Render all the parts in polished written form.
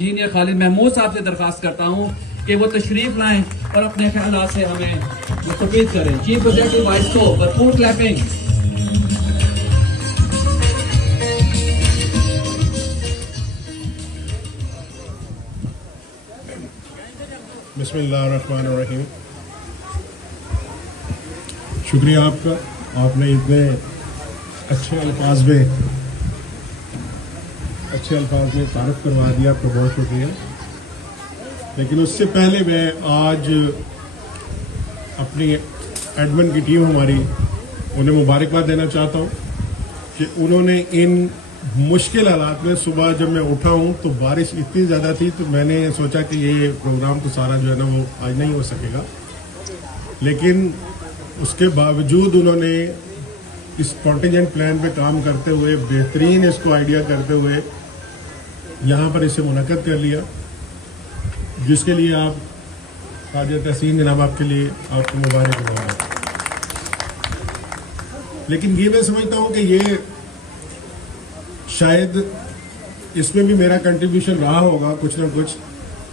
Engineer خالد محمود صاحب سے درخواست کرتا ہوں کہ وہ تشریف لائیں اور اپنے خیالات سے ہمیں مستفید کریں. چیف ایگزیکٹو وائس کو بھرپور کلیپنگ. بسم اللہ الرحمن الرحیم. شکریہ آپ کا، آپ نے اتنے اچھے الفاظ میں تعارف کروا دیا، آپ کا بہت شکریہ. لیکن اس سے پہلے میں آج اپنی ایڈمن کی ٹیم ہماری انہیں مبارکباد دینا چاہتا ہوں کہ انہوں نے ان مشکل حالات میں، صبح جب میں اٹھا ہوں تو بارش اتنی زیادہ تھی تو میں نے سوچا کہ یہ پروگرام تو سارا جو ہے نا وہ آج نہیں ہو سکے گا، لیکن اس کے باوجود انہوں نے اس کانٹینجنٹ پلان پہ کام کرتے ہوئے، بہترین اس کو آئیڈیا کرتے ہوئے یہاں پر اسے منعقد کر لیا، جس کے لیے آپ خواجہ تحسین جناب آپ کے لیے آپ کو مبارکباد. لیکن یہ میں سمجھتا ہوں کہ یہ شاید اس میں بھی میرا کنٹریبیوشن رہا ہوگا کچھ نہ کچھ،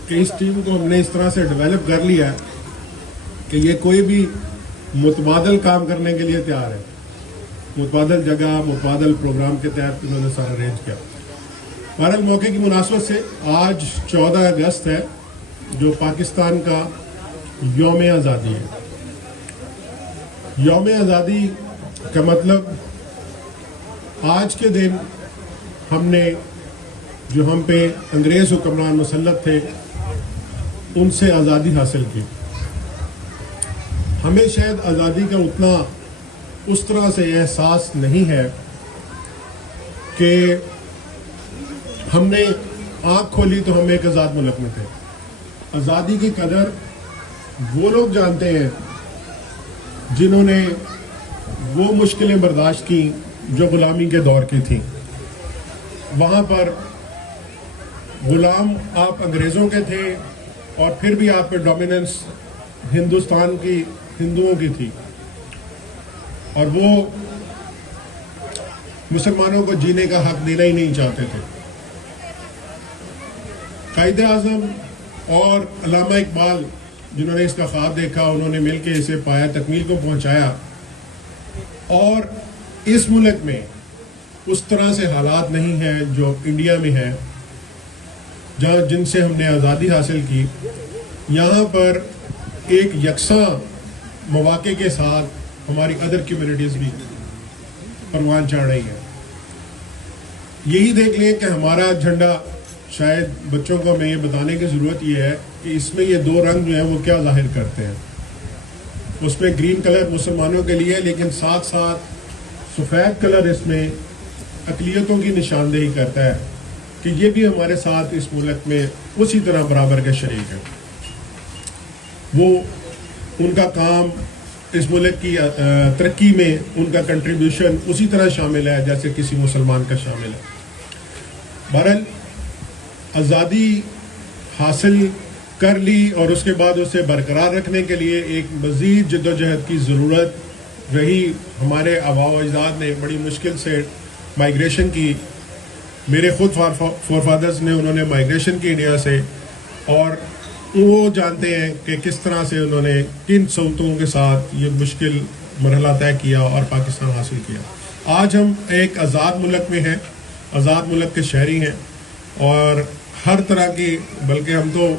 کہ اس ٹیم کو ہم نے اس طرح سے ڈیولپ کر لیا کہ یہ کوئی بھی متبادل کام کرنے کے لیے تیار ہے. متبادل جگہ، متبادل پروگرام کے تحت انہوں نے سارا ارینج کیا. بہرحال موقع کی مناسبت سے آج 14 اگست ہے، جو پاکستان کا یوم آزادی ہے. یوم آزادی کا مطلب آج کے دن ہم نے جو ہم پہ انگریز حکمران مسلط تھے ان سے آزادی حاصل کی. ہمیں شاید آزادی کا اتنا اس طرح سے احساس نہیں ہے کہ ہم نے آنکھ کھولی تو ہم ایک آزاد ملک میں تھے. آزادی کی قدر وہ لوگ جانتے ہیں جنہوں نے وہ مشکلیں برداشت کی جو غلامی کے دور کی تھیں. وہاں پر غلام آپ انگریزوں کے تھے اور پھر بھی آپ پہ ڈومیننس ہندوستان کی ہندوؤں کی تھی، اور وہ مسلمانوں کو جینے کا حق دینا ہی نہیں چاہتے تھے. قائد اعظم اور علامہ اقبال جنہوں نے اس کا خواب دیکھا، انہوں نے مل کے اسے پایا، تکمیل کو پہنچایا. اور اس ملک میں اس طرح سے حالات نہیں ہیں جو انڈیا میں ہے، جن سے ہم نے آزادی حاصل کی. یہاں پر ایک یکساں مواقع کے ساتھ ہماری ادر کمیونٹیز بھی پروان چڑھ رہی ہیں. یہی دیکھ لیں کہ ہمارا جھنڈا، شاید بچوں کو ہمیں یہ بتانے کی ضرورت یہ ہے کہ اس میں یہ دو رنگ جو ہیں وہ کیا ظاہر کرتے ہیں. اس میں گرین کلر مسلمانوں کے لیے، لیکن ساتھ ساتھ سفید کلر اس میں اقلیتوں کی نشاندہی کرتا ہے کہ یہ بھی ہمارے ساتھ اس ملک میں اسی طرح برابر کے شریک ہیں. وہ ان کا کام اس ملک کی ترقی میں ان کا کنٹریبیوشن اسی طرح شامل ہے جیسے کسی مسلمان کا شامل ہے. بہرحال آزادی حاصل کر لی اور اس کے بعد اسے برقرار رکھنے کے لیے ایک مزید جدوجہد کی ضرورت رہی. ہمارے آباء و اجداد نے بڑی مشکل سے مائیگریشن کی. میرے خود فور فادرز نے، انہوں نے مائیگریشن کی انڈیا سے، اور وہ جانتے ہیں کہ کس طرح سے انہوں نے کن صورتوں کے ساتھ یہ مشکل مرحلہ طے کیا اور پاکستان حاصل کیا. آج ہم ایک آزاد ملک میں ہیں، آزاد ملک کے شہری ہیں، اور ہر طرح کی، بلکہ ہم تو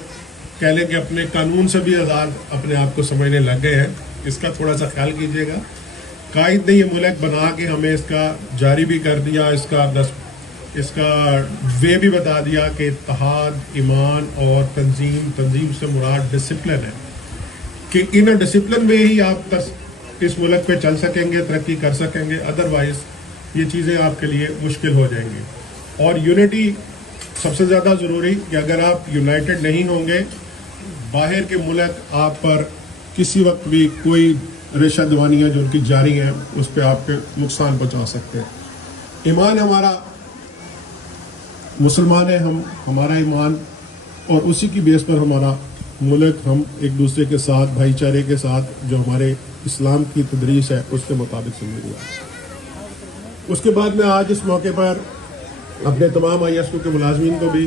کہہ لیں کہ اپنے قانون سے بھی آزاد اپنے آپ کو سمجھنے لگ گئے ہیں. اس کا تھوڑا سا خیال کیجیے گا. قائد نے یہ ملک بنا کے ہمیں اس کا جاری بھی کر دیا، اس کا وے بھی بتا دیا کہ اتحاد، ایمان اور تنظیم سے مراد ڈسپلن ہے، کہ ان ڈسپلن میں ہی آپ اس ملک پہ چل سکیں گے، ترقی کر سکیں گے. ادروائز یہ چیزیں آپ کے لیے مشکل ہو جائیں گی. اور یونٹی سب سے زیادہ ضروری، کہ اگر آپ یونائٹڈ نہیں ہوں گے، باہر کے ملک آپ پر کسی وقت بھی کوئی ریشہ دوانیاں جو ان کی جاری ہیں اس پہ آپ کے نقصان پہنچا سکتے ہیں. ایمان ہمارا، مسلمان ہیں ہم، ہمارا ایمان، اور اسی کی بیس پر ہمارا ملک، ہم ایک دوسرے کے ساتھ بھائی چارے کے ساتھ جو ہمارے اسلام کی تدریس ہے اس کے مطابق زندگی ہے. اس کے بعد میں آج اس موقع پر اپنے تمام ISO کے ملازمین کو بھی